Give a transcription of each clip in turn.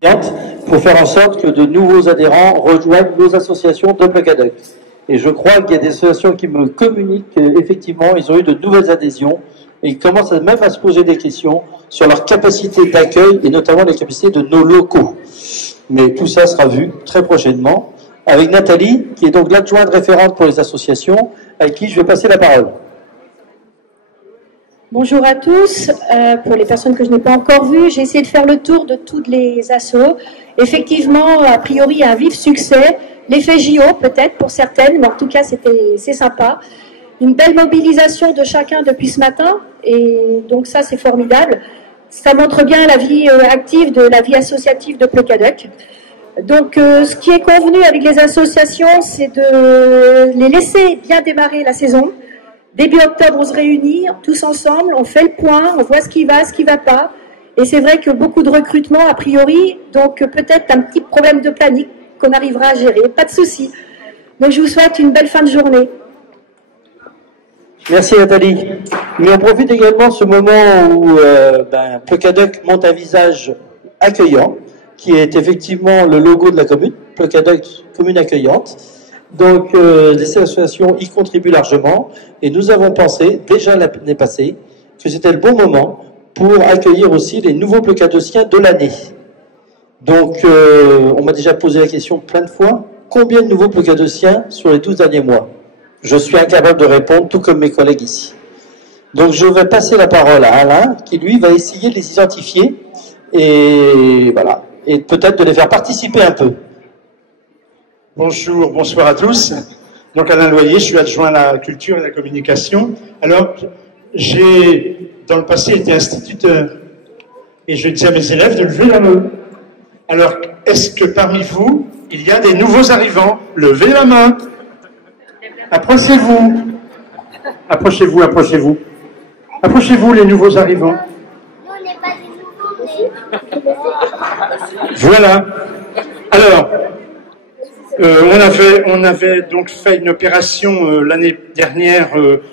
pour faire en sorte que de nouveaux adhérents rejoignent nos associations de Plecadoc. Et je crois qu'il y a des associations qui me communiquent qu'effectivement, ils ont eu de nouvelles adhésions et ils commencent même à se poser des questions sur leur capacité d'accueil et notamment les capacités de nos locaux. Mais tout ça sera vu très prochainement avec Nathalie, qui est donc l'adjointe référente pour les associations, à qui je vais passer la parole. Bonjour à tous. Pour les personnes que je n'ai pas encore vues, j'ai essayé de faire le tour de toutes les assos. Effectivement, a priori, un vif succès. L'effet JO, peut-être, pour certaines, mais en tout cas, c'est sympa. Une belle mobilisation de chacun depuis ce matin, et donc ça, c'est formidable. Ça montre bien la vie active de la vie associative de Plecadoc. Donc, ce qui est convenu avec les associations, c'est de les laisser bien démarrer la saison. Début octobre, on se réunit tous ensemble, on fait le point, on voit ce qui va pas. Et c'est vrai que beaucoup de recrutement, a priori, donc peut-être un petit problème de planning qu'on arrivera à gérer, pas de souci. Donc je vous souhaite une belle fin de journée. Merci Nathalie. Mais on profite également de ce moment où Plecadoc monte un visage accueillant, qui est effectivement le logo de la commune, Plecadoc, commune accueillante. Donc les associations y contribuent largement et nous avons pensé, déjà l'année passée, que c'était le bon moment pour accueillir aussi les nouveaux Plecadociens de l'année. Donc on m'a déjà posé la question plein de fois, combien de nouveaux Plecadociens sur les 12 derniers mois? Je suis incapable de répondre, tout comme mes collègues ici. Donc je vais passer la parole à Alain, qui lui va essayer de les identifier et voilà, et peut-être de les faire participer un peu. Bonjour, bonsoir à tous. Donc Alain Loyer, je suis adjoint à la culture et à la communication. Alors, j'ai dans le passé été instituteur et je dis à mes élèves de lever la main. Alors, est-ce que parmi vous, il y a des nouveaux arrivants? Levez la main. Approchez-vous. Approchez-vous, approchez-vous. Approchez-vous les nouveaux arrivants. Nous, on n'est pas des nouveaux, Voilà. Alors, on avait donc fait une opération l'année dernière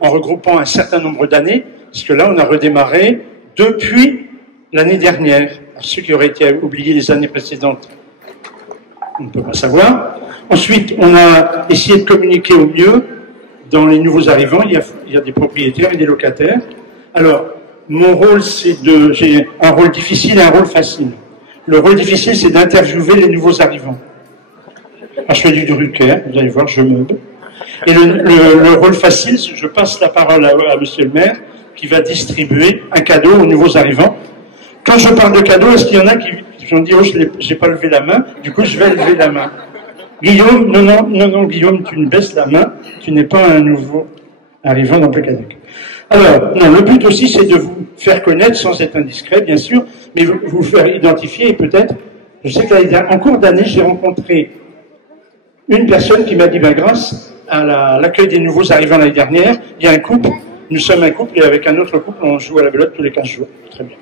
en regroupant un certain nombre d'années, puisque là on a redémarré depuis l'année dernière. Alors, ceux qui auraient été oubliés les années précédentes, on ne peut pas savoir. Ensuite, on a essayé de communiquer au mieux dans les nouveaux arrivants. Il y a des propriétaires et des locataires. Alors, mon rôle, j'ai un rôle difficile et un rôle facile. Le rôle difficile, c'est d'interviewer les nouveaux arrivants. Alors, je fais du Drucker, vous allez voir, je meuble. Et le rôle facile, je passe la parole à monsieur le maire, qui va distribuer un cadeau aux nouveaux arrivants. Quand je parle de cadeau, est-ce qu'il y en a qui vont dire, oh, je n'ai pas levé la main, du coup, je vais lever la main. Guillaume, non, Guillaume, tu ne baisses la main, tu n'es pas un nouveau arrivant dans Plecadoc. Alors, non, le but aussi, c'est de vous faire connaître, sans être indiscret, bien sûr, mais vous faire identifier, et peut-être, je sais qu'en cours d'année, j'ai rencontré une personne qui m'a dit, grâce à l'accueil des nouveaux arrivants l'année dernière, il y a un couple, nous sommes un couple, et avec un autre couple, on joue à la belote tous les 15 jours. Très bien.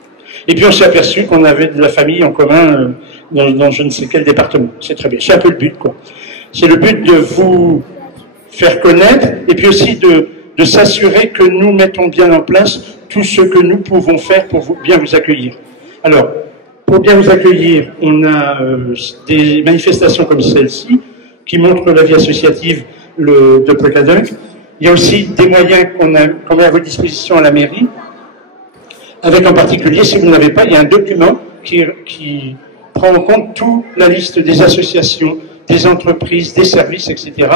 Et puis on s'est aperçu qu'on avait de la famille en commun dans je ne sais quel département. C'est très bien. C'est un peu le but, quoi. C'est le but de vous faire connaître, et puis aussi de s'assurer que nous mettons bien en place tout ce que nous pouvons faire pour bien vous accueillir. Alors, pour bien vous accueillir, on a des manifestations comme celle-ci, qui montre la vie associative de Plecadoc. Il y a aussi des moyens qu'on met à votre disposition à la mairie, avec en particulier, si vous n'avez pas, il y a un document qui prend en compte toute la liste des associations, des entreprises, des services, etc.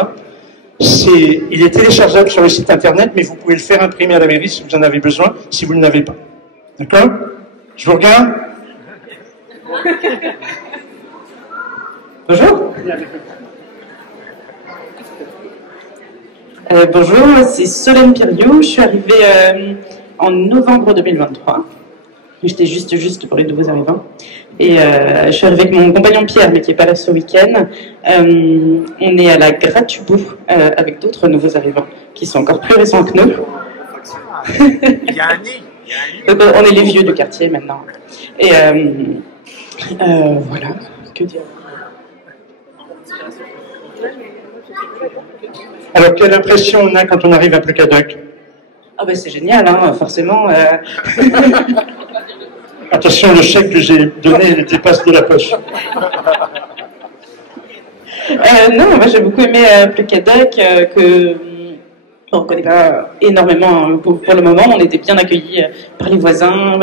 Il est téléchargeable sur le site internet, mais vous pouvez le faire imprimer à la mairie si vous en avez besoin, si vous ne l'avez pas. D'accord? Je vous regarde. Bonjour. Bonjour, c'est Solène Piriou. Je suis arrivée en novembre 2023. J'étais juste pour les nouveaux arrivants. Et je suis arrivée avec mon compagnon Pierre, mais qui n'est pas là ce week-end. On est à la Gratubou avec d'autres nouveaux arrivants qui sont encore plus récents que nous. Il y a un nid. Donc, on est les vieux du quartier maintenant. Et voilà, que dire. Alors, quelle impression on a quand on arrive à Plecadoc? Ah ben c'est génial, hein, forcément. Attention, le chèque que j'ai donné il dépasse de la poche. Non, moi j'ai beaucoup aimé Plecadoc, que on ne connaît pas énormément pour le moment. On était bien accueillis par les voisins.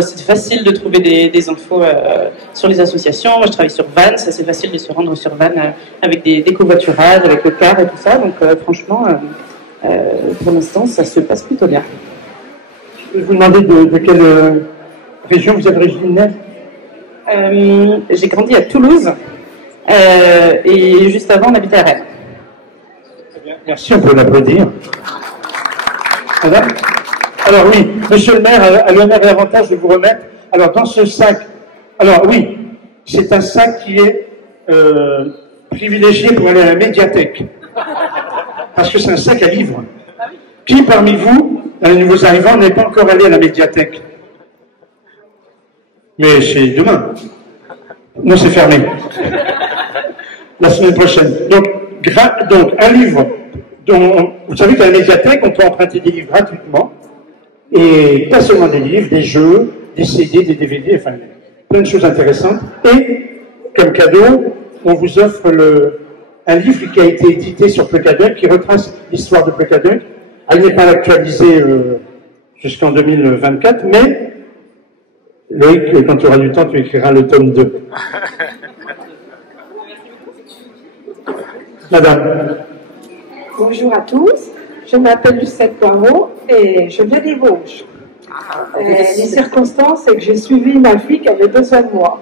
C'était facile de trouver des infos sur les associations. Moi je travaille sur Vannes, c'est assez facile de se rendre sur Vannes avec des covoiturages, avec le car et tout ça. Donc franchement, pour l'instant, ça se passe plutôt bien. Je vais vous demander de quelle région vous êtes originaire? J'ai grandi à Toulouse et juste avant on habitait à Rennes. Très bien, merci, on peut l'applaudir. Alors oui, monsieur le maire a l'honneur et l'avantage de vous remettre. Alors dans ce sac, alors oui, c'est un sac qui est privilégié pour aller à la médiathèque. Parce que c'est un sac à livres. Qui parmi vous, les nouveaux arrivants, n'est pas encore allé à la médiathèque? Mais c'est demain. Non, c'est fermé. La semaine prochaine. Donc un livre dont vous savez qu'à la médiathèque, on peut emprunter des livres gratuitement. Et pas seulement des livres, des jeux, des CD, des DVD, enfin plein de choses intéressantes. Et comme cadeau, on vous offre un livre qui a été édité sur Plecadoc, qui retrace l'histoire de Plecadoc. Elle n'est pas actualisée jusqu'en 2024, mais Loïc, quand tu auras du temps, tu écriras le tome 2. Madame. Bonjour à tous, je m'appelle Lucette Poirot et je viens des Vosges. Les circonstances, c'est que j'ai suivi ma fille qui avait besoin de moi.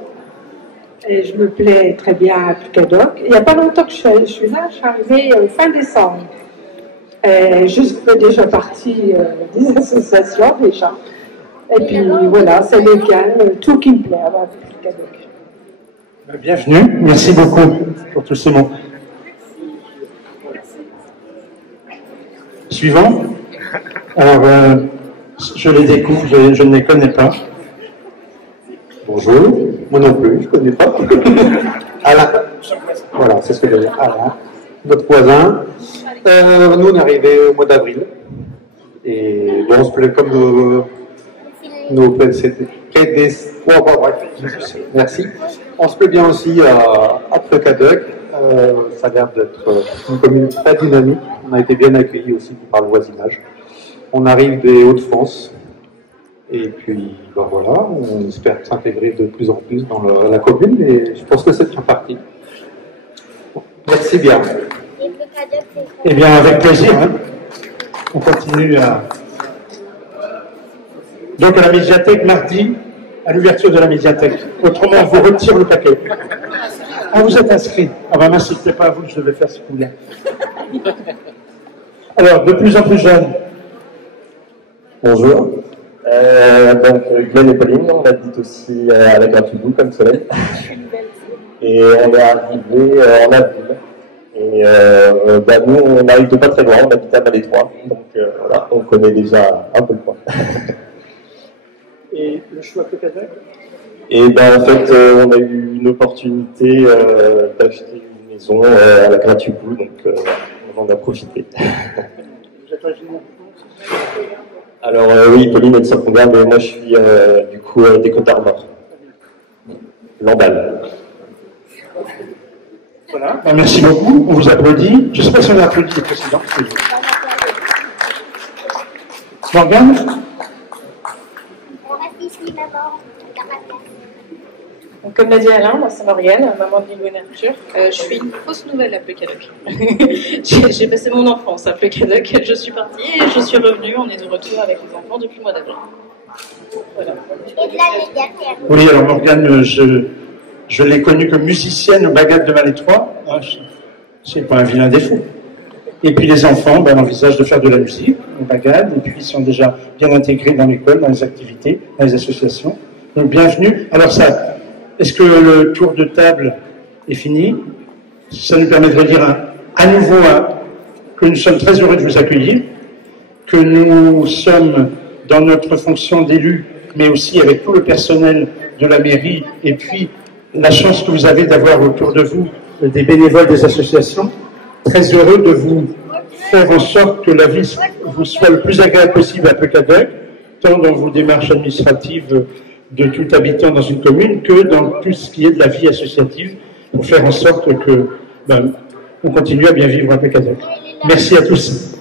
Et je me plais très bien à Plecadoc. Il n'y a pas longtemps que je suis là, je suis arrivée fin décembre. Je fais déjà partie des associations déjà. Et puis voilà, c'est légal, tout qui me plaît avec Plecadoc. Bienvenue, merci beaucoup pour tous ces mots. Suivant. Alors, je les découvre, je ne les connais pas. Bonjour, moi non plus, je ne connais pas. Alain. Voilà, c'est ce que je veux dire. Alain, notre voisin. Nous, on est arrivés au mois d'avril. Et bon, on se plaît comme nos merci. On se plaît bien aussi à Plecadoc. Ça a l'air d'être une commune très dynamique. On a été bien accueillis aussi par le voisinage. On arrive des Hauts-de-France. Et puis, ben voilà, on espère s'intégrer de plus en plus dans la commune. Et je pense que c'est bien parti. Merci bien. Eh bien, avec plaisir. Hein. On continue à... Donc à la médiathèque, mardi, à l'ouverture de la médiathèque. Autrement, on vous retire le paquet. Ah, vous êtes inscrit. Ah ben merci, c'était pas à vous que je devais faire ce coup-là. Alors, de plus en plus jeunes. Bonjour. Donc, Glenn et Pauline, on habite aussi avec un Toulouse comme soleil. Et on est arrivé en avril. Et nous, on n'arrive pas très loin, on habite à Malétroit. Donc voilà, on connaît déjà un peu le coin. Et le choix Plecadoc? Et en fait, on a eu une opportunité d'acheter une maison à la Gratuibou, donc on en a profité. Vous êtes originaire? Alors oui, Pauline est de secondaire, mais moi je suis du coup des Côtes d'Armor. Lamballe. Voilà. Ben, merci beaucoup, on vous applaudit. Je ne sais pas si on a applaudi les précédents. Morgane? Donc, comme l'a dit Alain, moi c'est Morgane, maman de Lingo Arthur. Je suis une fausse nouvelle à Plecadoc. J'ai passé mon enfance à Plecadoc, je suis partie et je suis revenue. On est de retour avec les enfants depuis le mois d'avril. Voilà. Et de la médiathèque. Oui, alors Morgane, je l'ai connue comme musicienne au Bagad de Malétroit. C'est pas un vilain défaut. Et puis les enfants envisagent de faire de la musique au Bagad, et puis ils sont déjà bien intégrés dans l'école, dans les activités, dans les associations. Donc bienvenue. Alors ça, est-ce que le tour de table est fini? Ça nous permettrait de dire à nouveau que nous sommes très heureux de vous accueillir, que nous sommes dans notre fonction d'élus, mais aussi avec tout le personnel de la mairie, et puis la chance que vous avez d'avoir autour de vous des bénévoles des associations, très heureux de vous faire en sorte que la vie vous soit le plus agréable possible à Plecadoc, tant dans vos démarches administratives de tout habitant dans une commune que dans tout ce qui est de la vie associative pour faire en sorte que on continue à bien vivre à Plécadoc. Merci à tous.